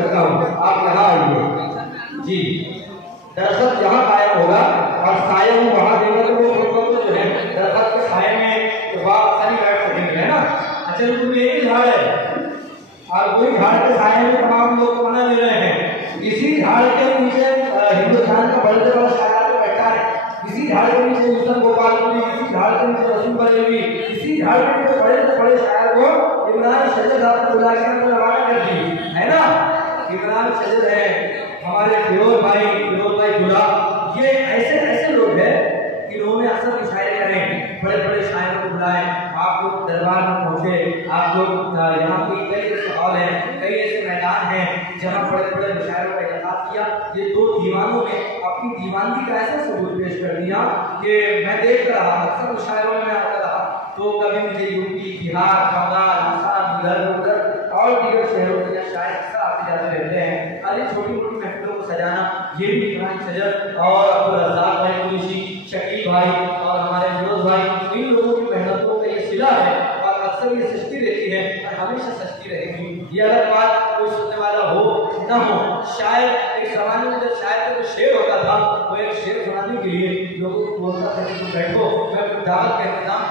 करता हूँ, आप यहाँ आइए जी। दरअसल यहाँ कायम होगा और साया वो वहाँ देगा तो वो जो है दरअसल के साये में वहाँ सारी बैठ सकेंगे, है ना। अच्छा तो एक ही झाड़ है और कोई झाड़ के साये में तमाम लोग बना ले रहे हैं। इसी झाड़ के नीचे हिंदुस्तान का बड़े बड़ा शायर बैठा है, इसी झाड़ के नीचे मिशन गोपालपुरी, इसी झाड़ के नीचे रसूल बरेलवी, इसी झाड़ के नीचे बड़े से बड़े शायर को इमरान शजर साहब को बुला के रवाना कर दी, है ना। इमरान शजर है, हमारे फिरोज भाई बुला, ये ऐसे लोग हैं इन्होंने अक्सर शायरी करें, बड़े बड़े शायरों को बुलाए, आप लोग दरबार में पहुंचे, आप लोग यहाँ पे कई ऐसे हॉल हैं, कई ऐसे मैदान हैं जहाँ बड़े बड़े मुशायरों का इंतखाब किया। ये दो दीवानों ने अपनी दीवानगी का ऐसा सबूत पेश कर दिया कि मैं देख रहा अक्सर मुशायरों में आता रहा तो कभी मुझे यूपी, बिहार, बंगाल, आसाम, उधर और दीगर शहरों के शायर अक्सर आते जाते रहते हैं। अरे छोटी मोटी महफिलों को सजाना ये भी इमरान शजर और अब्दुल रज़ाक भाई कुरैशी, शकील भाई और हमारे फिरोज भाई, इन लोगों की मेहनतों का ये सिला है और अक्सर ये सस्ती रहती है और हमेशा सस्ती रहेगी। ये अलग बात कोई सुनने वाला हो न हो, शायद एक जमाने में जब शायद का जो शेर होता था वो एक शेर सुनाने के लिए लोगों को बोलता था कि तुम बैठो, मैं दावत का इंतजाम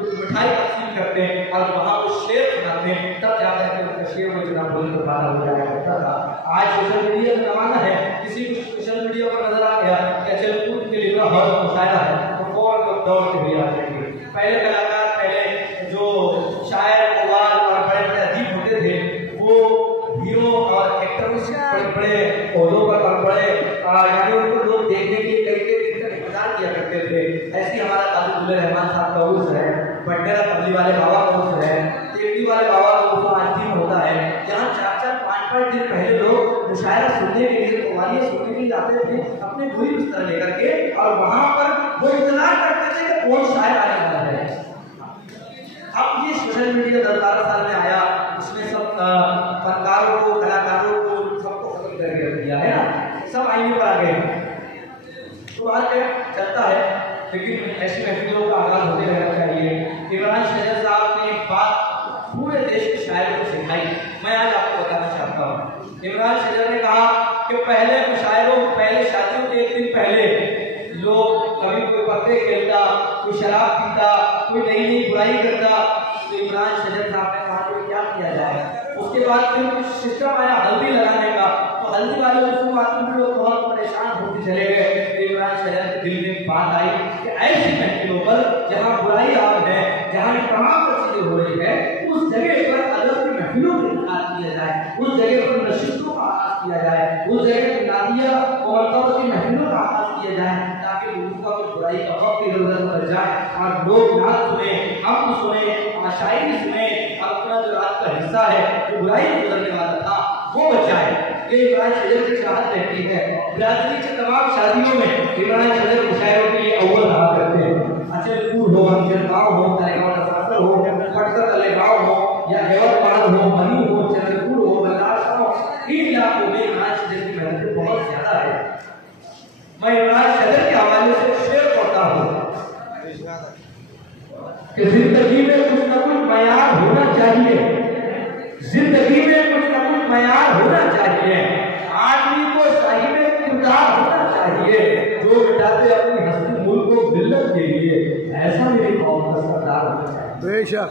मिठाई तकसीम करते हैं और वहाँ वो शेर सुनाते हैं, तब जाकर के उनका शेर वो इतना बोल कर बात हो जाया करता था। आज सोशल मीडिया का जमाना है, किसी को सोशल मीडिया पर नजर आ गया कि चल के लिए हर मुशायरा है तो फौरन लोग दौड़ के भी आ जाएंगे। पहले कलाकार, पहले जो शायर कव्वाल और बड़े बड़े अदीब होते थे वो हीरो और एक्टरों से बड़े बड़े पौधों पर बड़े यानी उनको लोग देखने के लिए कई दिन तक इंतजार किया करते थे। ऐसे हमारा काजी रहमान साहब का उर्स है, बड्डेरा तबली वाले बाबा का उर्स है, तेवली वाले बाबा का उर्स आज दिन होता है, जहाँ 4-5 दिन पहले लोग मुशायरा सुनने के लिए, कव्वालियाँ सुनने के लिए जाते थे अपने पूरी बिस्तर लेकर के और वहाँ पर वो इंतजार करते थे कि कौन शायर आने वाला है। अब ये सोशल मीडिया 10-12 साल में आया, उसमें सब फनकारों को, कलाकारों को, सबको खत्म करके रख दिया है ना, सब आईने पर आ गए। तो आज चलता है, लेकिन ऐसी महफिलों का आगाज होते रहना चाहिए। इमरान शजर साहब ने एक बात पूरे देश के शायरों को सिखाई, मैं आज आपको बताना चाहता हूँ। इमरान शजर ने कहा कि पहले शादियों के एक दिन पहले लोग कभी कोई पत्ते खेलता, कोई शराब पीता, कोई नई बुराई करता, तो इमरान शजर साहब ने कहा कि क्या किया जाए। उसके बाद फिर कुछ सिस्टम आया हल्दी लगाने का, तो हल्दी वाले लोग बहुत परेशान होते चले गए। इमरान शजर के दिल में बात आई कि ऐसी महफिलों पर जहाँ बुराई आम है, जहाँ तमाम चीजें हो रही है, उस जगह पर अदब की महफिलों का इंतखाब किया जाए, उस जगह पर नशिस्तों का आगाज किया जाए, उस जगह पर नादिया और मरतबा की महफिलों का आगाज किया जाए, ताकि लोगों का कुछ बुराई का वक्त इधर-उधर बढ़ जाए और लोग नात सुने, हम सुने, शायरी सुने, अपना जो रात का हिस्सा है जो बुराई में गुजरने वाला था वो बचाए। ये इमरान शजर की चाहत रहती है। बिरादरी के तमाम शादियों में इमरान शजर मुशायरों के लिए अव्वल रहा करते हैं। अचलपुर हो, अंजनगांव हो, तलेगांव नसासर हो, पटकर तलेगांव हो या यवतमाल हो, मनी हो, चंद्रपुर हो, बल्लारशाह हो, इन इलाकों में इमरान शजर की मेहनत बहुत ज्यादा है। मैं इमरान शजर के हवाले से शेर पढ़ता हूँ कि जिंदगी में कुछ न कुछ मयार होना चाहिए, जिंदगी में कुछ न कुछ मयार होना चाहिए, आदमी को साहिब किरदार होना चाहिए, जो मिटाते अपनी हस्ती मुल्क को मिल्लत के लिए, ऐसा मेरी कौम का सरदार होना चाहिए। बेशक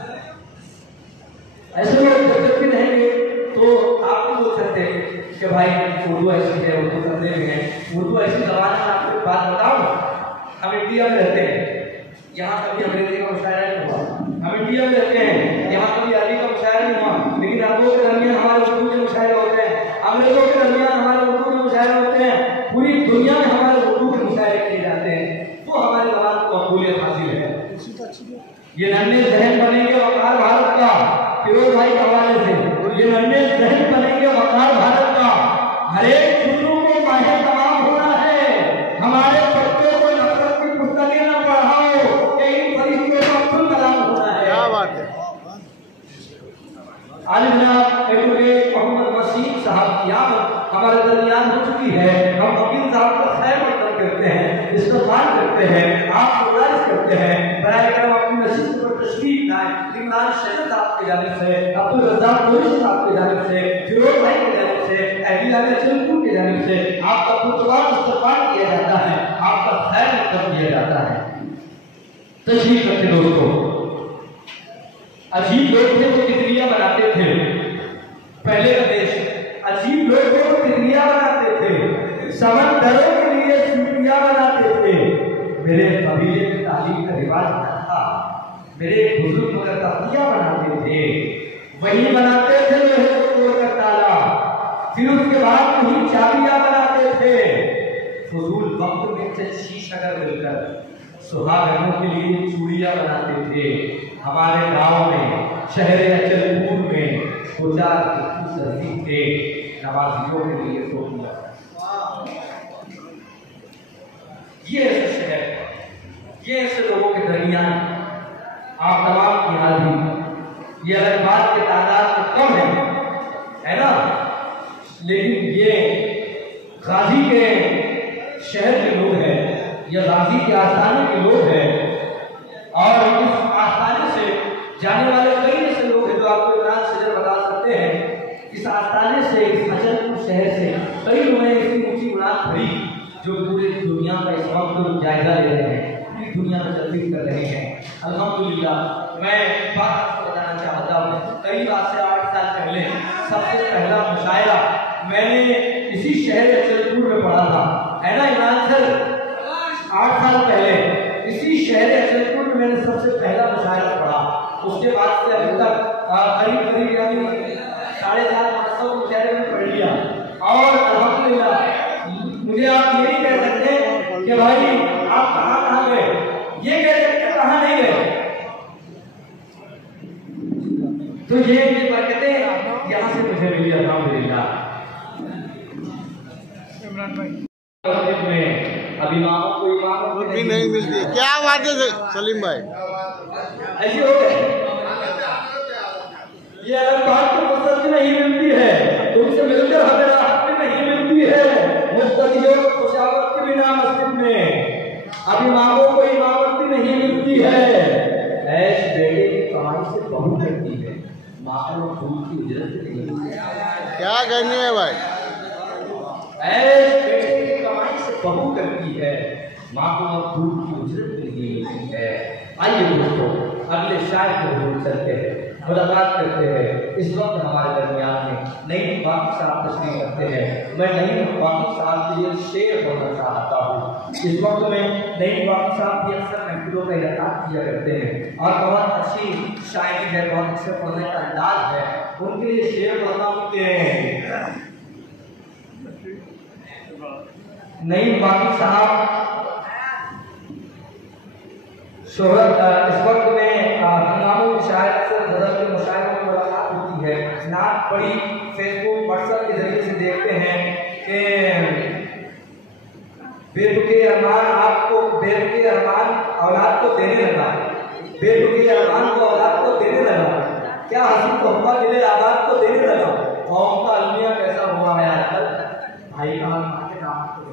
ऐसे लोग जब भी रहेंगे तो आप भी बोल सकते हैं कि भाई उर्दू ऐसी है, उर्दू करने में है, उर्दू ऐसी जबान है। आपको एक बात बताऊं, हम इंडिया में रहते हैं, यहाँ कभी अंग्रेजी का मुशायरा नहीं हुआ, हम इंडिया में रहते हैं, यहाँ कभी अरबी का मुशायरा नहीं हुआ, लेकिन अरबों के दरमियान हमारे उर्दू के मुशायरे होते हैं, अंग्रेजों के दरमियान हमारे उर्दू के मुशायरे होते हैं, पूरी दुनिया में हमारे उर्दू के मुशायरे किए जाते हैं, तो हमारे जबान को मकबूलियत हासिल है। ये नन्हे जहन बनेंगे वकार भारत का, फिरोज भाई के हवाले से, ये नन्हे जहन बनेंगे वकार भारत का, हर एक जुल्लू को माहे तमाम होना है, हमारे बच्चों को नफरत की पुस्तकें न पढ़ाओ, इन फरिश्तों का अब्दुल कलाम होना है। क्या बात है। आज जनाब एडवोकेट मोहम्मद वसीम साहब की आमद हमारे दरमियान हो चुकी है। हम वकील साहब का खैर मकदम करते हैं, इस्तक़बाल करते हैं, आप गुजारिश करते हैं बराए करम अपनी नसीब पर तशरीफ लाएं। इमरान शजर साहब की जानिब से, अब्दुल रज़ाक कुरैशी साहब की जानिब से, फिरोज भाई की जानिब से चलपुर की जानिब से आपका पुत्रवान इस्तकबाल किया जाता है, आपका खैर मकदम किया जाता है। तशरीफ रखें दोस्तों। अजीब लोग थे जो तितलियां बनाते थे, पहले का देश अजीब लोग थे जो तितलियां बनाते थे, समंदरों के लिए सीढ़ियां बनाते थे। मेरे कबीले में तालीम का रिवाज था, मेरे बुजुर्ग मगर तख्तियां बनाते थे, वही बनाते थे लोहे को तोड़कर ताला, फिर उसके बाद वही चाबियां बनाते थे। फजूल वक्त में शीश अगर मिलकर सुहागनों के लिए चूड़ियां बनाते थे। हमारे गांव में शहर अचलपुर में दो चार सर्दी थे नवाजियों के लिए टोपियां। ये ऐसे शहर, ये ऐसे लोगों के दरमियान आप तमाम की हाजिरी, ये अलग बात के तादाद में कम है ना, लेकिन ये गाजी के शहर के लोग हैं, ये गाजी के आस्थाने के लोग हैं, और इस आस्थाने से जाने वाले कई ऐसे लोग हैं जो आपको इमरान सजर बता सकते हैं। इस आस्थाने से, इस अचलपुर शहर से कई लोगों ने इतनी ऊंची उड़ान भरी जो पूरी दुनिया का इस वक्त जायजा ले रहे हैं, पूरी दुनिया में तस्दीक कर रहे हैं। अल्हम्दुलिल्लाह मैं बात बताना चाहता हूँ, कई बात से 8 साल पहले सबसे पहला मुशायरा मैंने इसी शहर अचलपुर में पढ़ा था, है ना इमरान सर? 8 साल पहले इसी शहर अचलपुर में मैंने सबसे पहला मुशायरा पढ़ा। उसके बाद से अभी तक करीब करीब यानी 450 मुशायरे में पढ़ लिया। और अल्हम्दुलिल्लाह मुझे आप ये नहीं कह सकते कि भाई आप कहाँ गए, ये कह सकते कहाँ नहीं गए। तो ये बरकतें यहाँ से मुझे मिली अल्हम्दुलिल्लाह। में अभिभावक को इमामत भी नहीं मिलती। क्या बात है सलीम भाई, ऐसी हो गए ये अलग बात तो मुस्तकी नहीं मिलती है, तुमसे मिलकर हमें राहत भी नहीं मिलती है। मुस्तकियों को खुशावत के बिना मस्जिद में अभिभावकों को इमामत भी नहीं मिलती है। ऐश बेटे की कमाई से बहू करती है, माँ को फूल की उजरत नहीं मिलती। क्या करनी है भाई? ऐश बेटे की कमाई से बहू करती है, माँ को फूल की उजरत नहीं मिलती है। आइए दोस्तों अगले शायर को जरूर चलते हैं, मुलाकात करते हैं। इस वक्त हमारे दरमियान में नईम वाक़िफ़ साहब तशरीफ रखते हैं। मैं नईम वाक़िफ़ साहब के लिए शेर बोलना चाहता हूँ। इस वक्त में नईम वाक़िफ़ साहब भी अक्सर महफिलों का इनेकाद किया करते हैं और बहुत अच्छी शायरी है, बहुत अच्छे पढ़ने का अंदाज है, उनके लिए शेर बोलना होते हैं। नईम वाक़िफ़ साहब शोहरत इस वक्त में हंगामों के शायर से गज़ल के मुशायरों में मुलाकात होती है, नात पढ़ी फेसबुक व्हाट्सएप के जरिए से देखते हैं कि बेतुके अरमान आपको, बेतुके अरमान औलाद को देने लगा, बेतुके अरमान को औलाद को देने लगा, क्या हसीन तोहफा दिले आबाद को देने लगा। कौम का अलमिया कैसा हुआ है आजकल, भाई का के नाम को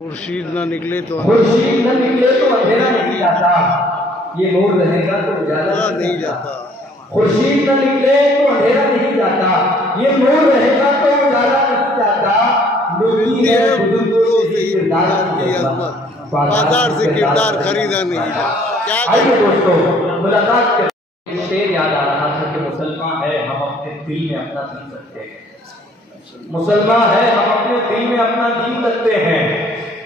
खुर्शीद न निकले तो अंधेरा नहीं जाता, ये नूर रहेगा तो उजाला नहीं जाता। खुर्शीद न निकले तो अंधेरा नहीं जाता, ये नूर रहेगा तो उजाला नहीं जाता। बाजार से किरदार खरीदा नहीं। क्या दोस्तों मुलाकात के शेर याद आ रहा था कि मुसलमान है हम अपने दिल में अपना दीन रखते हैं, मुसलमान है हम अपने दिल में अपना दीन रखते हैं,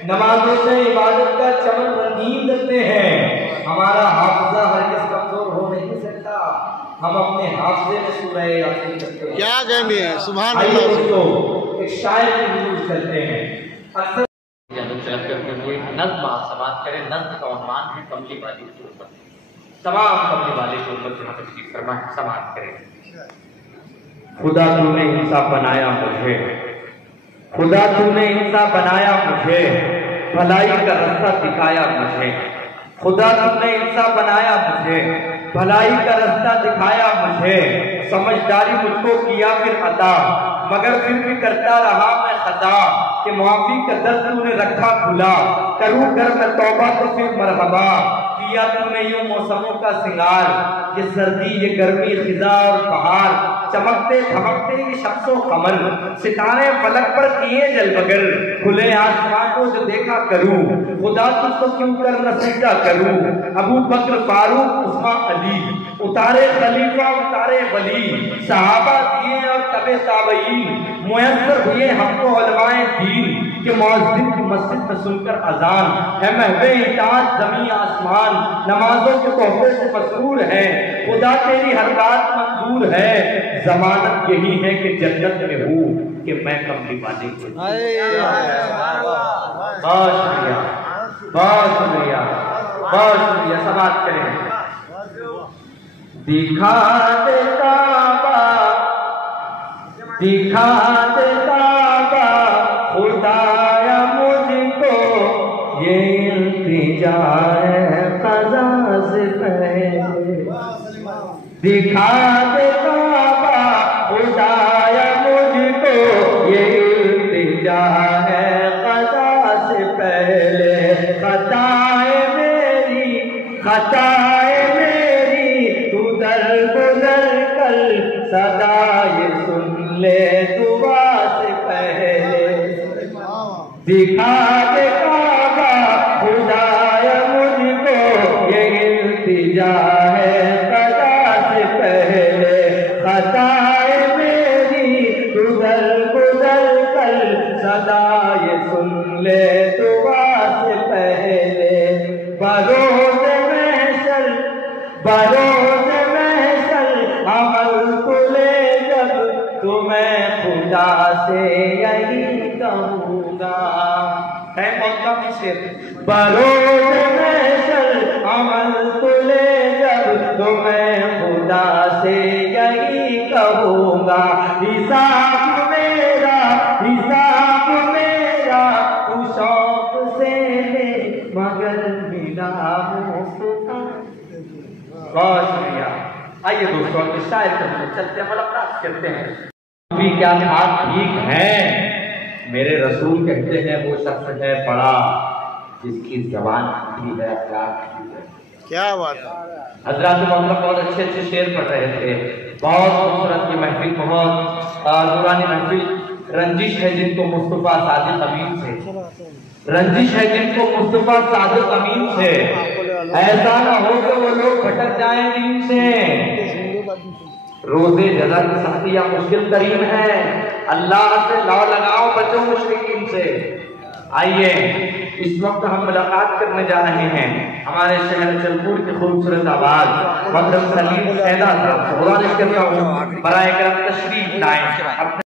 नमाजों से इबादत का चमन रंगीन रखते हैं। हमारा हाफिजा हरगिज़ कमजोर हो नहीं सकता, हम अपने हाफिजे में सूरह यासीन करते हैं। क्या कहने हैं सुभान अल्लाह। दोस्तों एक शायर की हुजूर चलते हैं, अक्सर चल करके हुए नज़्म समाप्त करें। नज़्म का उन्वान है कमली वाली के ऊपर, तमाम कमली वाले के ऊपर जहाँ तशरीफ फरमा समाप्त करें। खुदा तूने इंसान बनाया मुझे, खुदा तूने इंसान बनाया मुझे, भलाई का रास्ता दिखाया मुझे। खुदा तूने इंसान बनाया मुझे, भलाई का रास्ता दिखाया मुझे। समझदारी मुझको किया फिर अता, मगर फिर भी करता रहा मैं खता। कि माफी का दर तूने रखा खुला, करूँ कर मैं तौबा तो फिर मरहबा। किया तूने यूं मौसमों का सिंगार, ये सर्दी ये गर्मी खिजा और बहार, चमकते धमकते ये शम्सो कमर, सितारे फलक पर किए जलबगर, खुले आसमां को जो देखा करूं, खुदा तुझको क्यों कर न सजदा करूं। अबू बकर फारूक उस्मान अली, उतारे खलीफा उतारे वली, सहाबा दिए और तबे ताबईन, मुयस्सर हुए हमको उलमाए दीन, कि मुअज्जिन की मस्जिद में सुनकर अजान है महवे इताअत ज़मीं आसमान, नमाजों के तोहफे से मसरूर है, खुदा तेरी हर बात मंजूर है, जमानत यही है कि जन्नत में हूँ कि मैं कमली वाले को। बहुत शुक्रिया, बहुत शुक्रिया, बहुत शुक्रिया। समाप्त करें। दिखा दे काबा, दिखा दे काबा, खुदाया मुझको ये इल्तिजा है क़ज़ा से पहले। दिखा दे काबा, खुदाया मुझको ये इल्तिजा है क़ज़ा से पहले। खताए मेरी, खताए मेरी, तू दर गुजर कर सदा ये सुन ले दुआ से पहले। दिखा दे काबा, खुदाया मुझको ये इल्तिजा है क़ज़ा से पहले। खताए मेरी गुजर गुजर कर सदा ये सुन ले दुआ से पहले। बरोज़ महशर, बरोज़ महशर अमल तुले जब, तुम्हें खुदा से यही कहूँगा। है मौका पीछे। बरोज़ महशर अमल तुले जब, तुम्हें खुदा से यही कहूँगा। हिसाब मेरा, हिसाब मेरा, तू शौक से ले मगर मिला मुफ्ता। बहुत शुक्रिया। आइए दोस्तों, तो शायद चलते हैं, मुलाकात करते हैं। अभी क्या बात ठीक है, मेरे रसूल कहते हैं वो शख्स है बड़ा जिसकी जबान खुली है, अखलाक खुली है। क्या बात है। हजरत मोहम्मद बहुत अच्छे अच्छे शेर पढ़ रहे थे, बहुत खूबसूरत की महफिल, बहुत नूरानी महफिल। रंजिश है जिनको मुस्तफा सादिक अमीन से, रंजिश है जिनको मुस्तफा सादिक अमीन से, ऐसा ना हो कि वो लोग भटक जाएं दीन से। रोजे जज़ा की सख्तियां मुश्किल तरीन है, अल्लाह से लौ लगाओ, बचो मुश्रिकीन से। आइए, इस वक्त हम मुलाकात करने जा रहे हैं हमारे शहर जलपुर की खूबसूरत आवाज मदरसा सलीम सैदा साहब से। गुजारिश करता हूँ बराए करम तशरीफ लाएं।